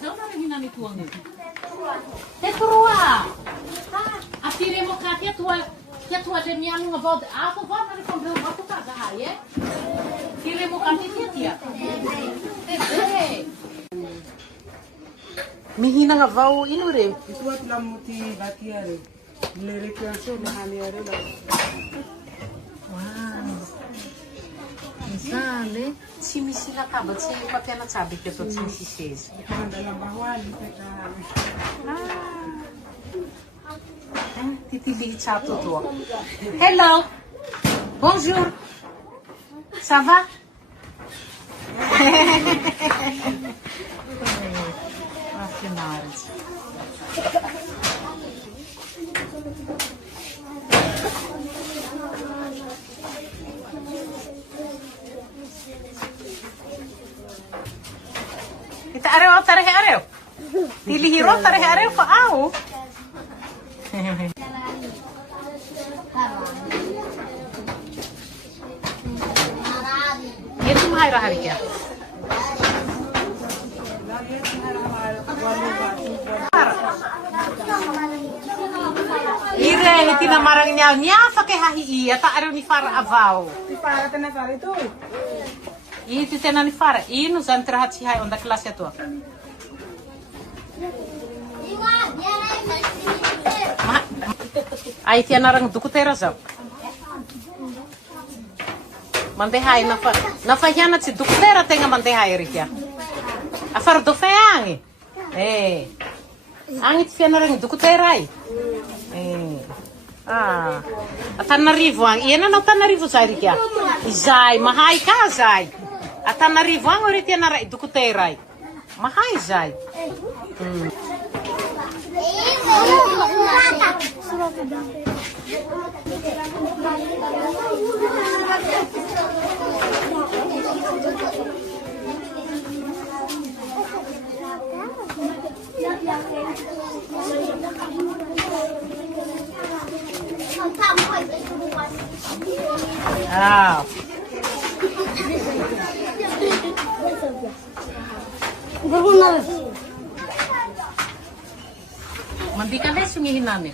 Então não é na tua né? Te tua. Atire mo ka que tua de minha numa volta. Ah, tu vai na comprei uma tua casa aí, é? Tire mo ka tia. Mihina nga vau inure. Itu at lamuti batiare. Lerekiaso mahaniare la. Wow. Misale, simisi la taba, si papia na sabi que to simisi ses. Dalam bawah kita. Titili chato to. Hello. Bonjour. Ça va? Afinares. Kita areo. Dilihiro tarehe areo pa au. Itu mahal hari kya? Ire hiti na marang nya pakai hahi iya ta areo ni fara avao. Para tenar itu. Itu tena ni fara inu zantra hati hai onda kelas ya tua. Ai tia narang dukutera zau. Mandehai na fajana si dukutera tenga mandehai rikia. Afar do feangi. Angit fia narang dukuterai. Atanarivo ang iyan na Tanarivo zai rikia. Izai mahai ka zai. Atanarivo ang ori tia narai dukuterai. Mahai zai. Mandikan deh sungihin namin.